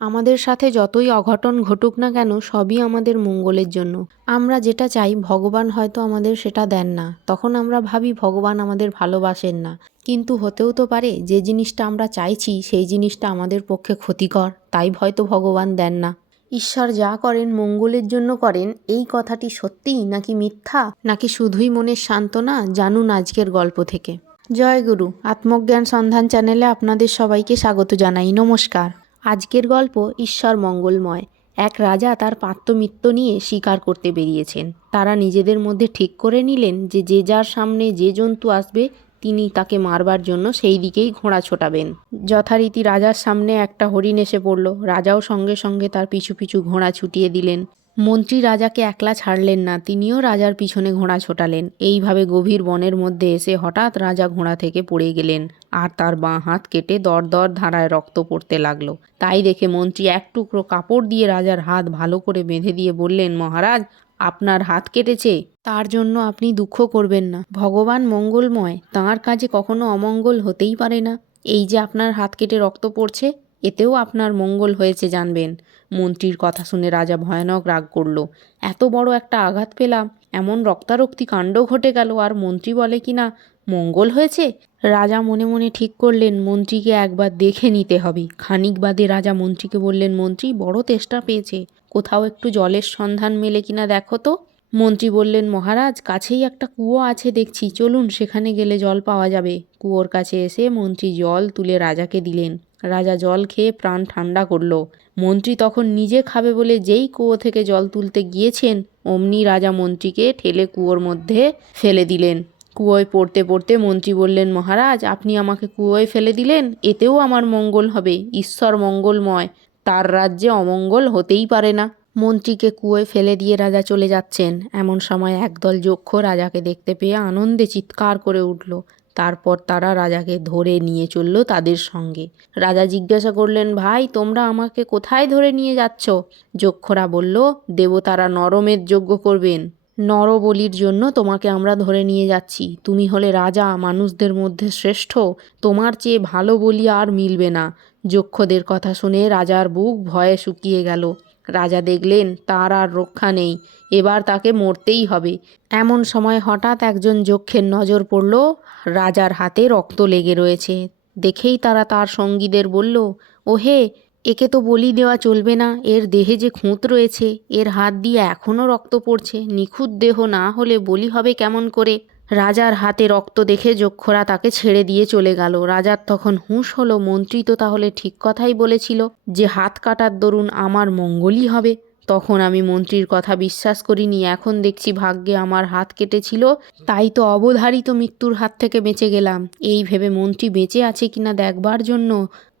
আমাদের সাথে যতই অঘটন ঘটুক না কেন, সবই আমাদের মঙ্গলের জন্য। আমরা যেটা চাই, ভগবান হয়তো আমাদের সেটা দেন না। তখন আমরা ভাবি, ভগবান আমাদের ভালোবাসেন না। কিন্তু হতেও তো পারে, যে জিনিসটা আমরা চাইছি, সেই জিনিসটা আমাদের পক্ষে ক্ষতিকর। তাই হয়তো ভগবান দেন না। ঈশ্বর যা করেন, মঙ্গলের জন্য করেন, এই কথাটি সত্যিই নাকি মিথ্যা? নাকি শুধুই মনের সান্ত্বনা? জানুন আজকের গল্প থেকে। জয় গুরু। আত্মজ্ঞান সন্ধান চ্যানেলে আপনাদের সবাইকে স্বাগত জানাই। নমস্কার। আজকের গল্প ঈশ্বর মঙ্গলময়। এক রাজা তার পাত্রমিত্র নিয়ে শিকার করতে বেরিয়েছেন। তারা নিজেদের মধ্যে ঠিক করে নিলেন যে যে যার সামনে যে জন্তু আসবে, তিনি তাকে মারবার জন্য সেই দিকেই ঘোড়া ছোটাবেন। যথারীতি রাজার সামনে একটা হরিণ এসে পড়ল। রাজাও সঙ্গে সঙ্গে তার পিছু পিছু ঘোড়া ছুটিয়ে দিলেন। মন্ত্রী রাজাকে একলা ছাড়লেন না, তিনিও রাজার পিছনে ঘোড়া ছোটালেন। এইভাবে গভীর বনের মধ্যে এসে হঠাৎ রাজা ঘোড়া থেকে পড়ে গেলেন আর তার বাঁ হাত কেটে দর দর ধারায় রক্ত পড়তে লাগল। তাই দেখে মন্ত্রী এক টুকরো কাপড় দিয়ে রাজার হাত ভালো করে বেঁধে দিয়ে বললেন, মহারাজ, আপনার হাত কেটেছে? তার জন্য আপনি দুঃখ করবেন না। ভগবান মঙ্গলময়, তাঁর কাজে কখনো অমঙ্গল হতেই পারে না। এই যে আপনার হাত কেটে রক্ত পড়ছে এতেও আপনার মঙ্গল হয়েছে জানবেন। মন্ত্রীর কথা শুনে রাজা ভয়ানক রাগ করল। এত বড় একটা আঘাত পেলাম, এমন রক্তারক্তি কাণ্ড ঘটে গেল আর মন্ত্রী বলে কি না, মঙ্গল হয়েছে? রাজা মনে মনে ঠিক করলেন, মন্ত্রীকে একবার দেখে নিতে হবে। খানিক বাদে রাজা মন্ত্রীকে বললেন, মন্ত্রী, বড় তেষ্টা পেয়েছে। কোথাও একটু জলের সন্ধান মেলে কিনা দেখো তো। মন্ত্রী বললেন, মহারাজ, কাছেই একটা কুয়ো আছে দেখছি, চলুন সেখানে গেলে জল পাওয়া যাবে। কুয়োর কাছে এসে মন্ত্রী জল তুলে রাজাকে দিলেন। রাজা জল খেয়ে প্রাণ ঠান্ডা করল। মন্ত্রী তখন নিজে খাবে বলে যেই কুয়ো থেকে জল তুলতে গিয়েছেন, অমনি রাজা মন্ত্রীকে ঠেলে কুয়োর মধ্যে ফেলে দিলেন। কুয়োয় পড়তে পড়তে মন্ত্রী বললেন, মহারাজ, আপনি আমাকে কুয়োয় ফেলে দিলেন, এতেও আমার মঙ্গল হবে, ঈশ্বর মঙ্গলময়, তার রাজ্যে অমঙ্গল হতেই পারে না। মন্ত্রীকে কুয়োয় ফেলে দিয়ে রাজা চলে যাচ্ছেন। এমন সময় একদল যক্ষ রাজাকে দেখতে পেয়ে আনন্দে চিৎকার করে উঠল। তারপর তারা রাজাকে ধরে নিয়ে চলল তাদের সঙ্গে। রাজা জিজ্ঞাসা করলেন, ভাই, তোমরা আমাকে কোথায় ধরে নিয়ে যাচ্ছ? যক্ষরা বলল, দেবতারা নরমের যজ্ঞ করবেন। নরবলির জন্য তোমাকে আমরা ধরে নিয়ে যাচ্ছি। তুমি হলে রাজা, মানুষদের মধ্যে শ্রেষ্ঠ। তোমার চেয়ে ভালো বলি আর মিলবে না। যক্ষদের কথা শুনে রাজার বুক ভয়ে শুকিয়ে গেল। রাজা দেখলেন, তার আর রক্ষা নেই। এবার তাকে মরতেই হবে। এমন সময় হঠাৎ একজন যক্ষের নজর পড়ল। রাজার হাতে রক্ত লেগে রয়েছে। দেখেই তারা তার সঙ্গীদের বলল, ওহে, একে তো বলি দেওয়া চলবে না, এর দেহে যে খুঁত রয়েছে, এর হাত দিয়ে এখনও রক্ত পড়ছে, নিখুঁত দেহ না হলে বলি হবে কেমন করে? রাজার হাতে রক্ত দেখে যক্ষরা তাকে ছেড়ে দিয়ে চলে গেল। রাজার তখন হুঁশ হলো, মন্ত্রী তো তাহলে ঠিক কথাই বলেছিল যে হাত কাটার দরুন আমার মঙ্গলই হবে। তখন আমি মন্ত্রীর কথা বিশ্বাস করিনি, এখন দেখছি ভাগ্যে আমার হাত কেটেছিল, তাই তো অবধারিত মৃত্যুর হাত থেকে বেঁচে গেলাম। এই ভেবে মন্ত্রী বেঁচে আছে কিনা দেখবার জন্য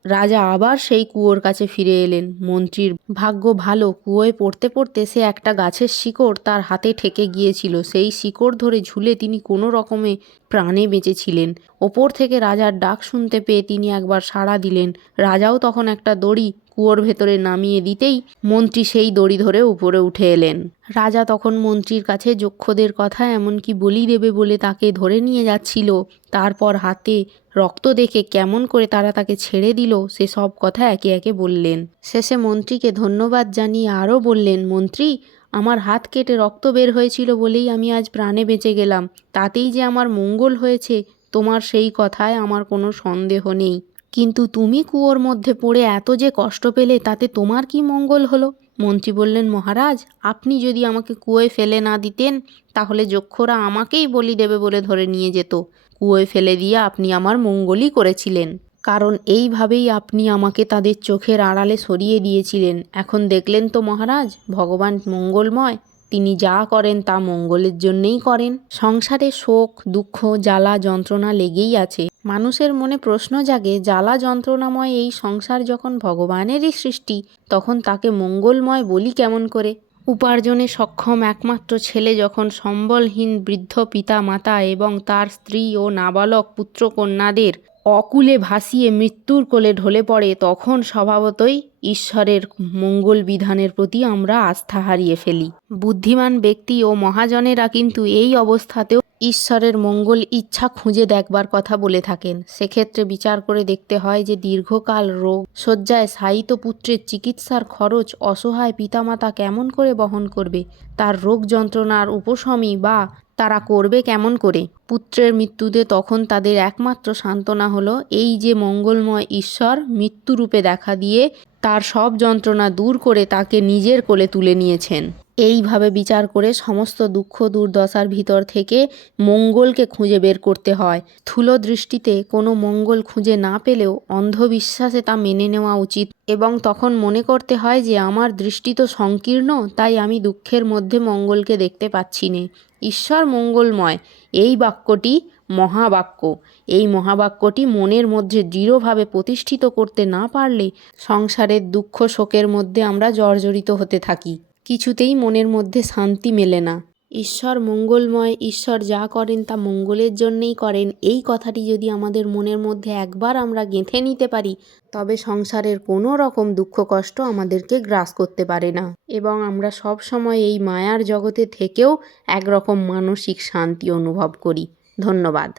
রাজা আবার সেই কুয়োর কাছে ফিরে এলেন। মন্ত্রীর ভাগ্য ভালো, কুয়োয় পড়তে পড়তে সে একটা গাছের শিকড় তার হাতে ঠেকে গিয়েছিল। সেই শিকড় ধরে ঝুলে তিনি কোনো রকমে প্রাণে বেঁচেছিলেন। ওপর থেকে রাজার ডাক শুনতে পেয়ে তিনি একবার সাড়া দিলেন। রাজাও তখন একটা দড়ি কুয়োর ভেতরে নামিয়ে দিতেই মন্ত্রী সেই দড়ি ধরে উপরে উঠে এলেন। রাজা তখন মন্ত্রীর কাছে যক্ষদের কথা এমনকি বলি দেবে বলে তাকে ধরে নিয়ে যাচ্ছিল। তারপর হাতে রক্ত দেখে কেমন করে তারা তাকে ছেড়ে দিল, সে সব কথা একে একে বললেন। শেষে মন্ত্রীকে ধন্যবাদ জানিয়ে আরও বললেন, মন্ত্রী, আমার হাত কেটে রক্ত বের হয়েছিল বলেই আমি আজ প্রাণে বেঁচে গেলাম। তাতেই যে আমার মঙ্গল হয়েছে, তোমার সেই কথায় আমার কোনো সন্দেহ নেই। কিন্তু তুমি কুয়োর মধ্যে পড়ে এত যে কষ্ট পেলে, তাতে তোমার কি মঙ্গল হলো? মন্ত্রী বললেন, মহারাজ, আপনি যদি আমাকে কুয়োয় ফেলে না দিতেন, তাহলে যক্ষরা আমাকেই বলি দেবে বলে ধরে নিয়ে যেত। কুয়োয় ফেলে দিয়ে আপনি আমার মঙ্গলই করেছিলেন। কারণ এইভাবেই আপনি আমাকে তাদের চোখের আড়ালে সরিয়ে দিয়েছিলেন। এখন দেখলেন তো মহারাজ, ভগবান মঙ্গলময়। তিনি যা করেন তা মঙ্গলের জন্যেই করেন। সংসারে শোক, দুঃখ, জ্বালা, যন্ত্রণা লেগেই আছে। মানুষের মনে প্রশ্ন জাগে, জ্বালা, যন্ত্রণাময় এই সংসার যখন ভগবানেরই সৃষ্টি, তখন তাকে মঙ্গলময় বলি কেমন করে? উপার্জনে সক্ষম একমাত্র ছেলে যখন সম্বলহীন বৃদ্ধ পিতা মাতা এবং তার স্ত্রী ও নাবালক পুত্রকন্যাদের অকুলে ভাসিয়ে মৃত্যুর কোলে ঢলে পড়ে, তখন স্বভাবতই ঈশ্বরের মঙ্গল বিধানের প্রতি আমরা আস্থা হারিয়ে ফেলি। বুদ্ধিমান ব্যক্তি ও মহাজনেরা কিন্তু এই অবস্থাতেও ঈশ্বরের মঙ্গল ইচ্ছা খুঁজে দেখবার কথা বলে থাকেন। সেক্ষেত্রে বিচার করে দেখতে হয় যে দীর্ঘকাল রোগ, শয্যায় শায়িত পুত্রের চিকিৎসার খরচ, অসহায় পিতামাতা কেমন করে বহন করবে, তার রোগ যন্ত্রণার উপশমই বা তারা করবে কেমন করে? পুত্রের মৃত্যুতে তখন তাদের একমাত্র সান্ত্বনা হলো, এই যে মঙ্গলময় ঈশ্বর মৃত্যুরূপে দেখা দিয়ে তার সব যন্ত্রণা দূর করে তাকে নিজের কোলে তুলে নিয়েছেন। এইভাবে বিচার করে সমস্ত দুঃখ দুর্দশার ভিতর থেকে মঙ্গলকে খুঁজে বের করতে হয়। স্থূল দৃষ্টিতে কোনো মঙ্গল খুঁজে না পেলেও অন্ধবিশ্বাসে তা মেনে নেওয়া উচিত এবং তখন মনে করতে হয় যে, আমার দৃষ্টি তো সংকীর্ণ, তাই আমি দুঃখের মধ্যে মঙ্গলকে দেখতে পাচ্ছি নে। ঈশ্বর মঙ্গলময়। এই বাক্যটি মহাবাক্য। এই মহাবাক্যটি মনের মধ্যে দৃঢ়ভাবে প্রতিষ্ঠিত করতে না পারলে সংসারের দুঃখ শোকের মধ্যে আমরা জর্জরিত হতে থাকি। কিছুতেই মনের মধ্যে শান্তি মেলে না। ঈশ্বর মঙ্গলময়, ঈশ্বর যা করেন তা মঙ্গলের জন্যেই করেন। এই কথাটি যদি আমাদের মনের মধ্যে একবার আমরা গেঁথে নিতে পারি, তবে সংসারের কোনো রকম দুঃখ কষ্ট আমাদেরকে গ্রাস করতে পারে না। এবং আমরা সব সময় এই মায়ার জগতে থেকেও একরকম মানসিক শান্তি অনুভব করি। ধন্যবাদ।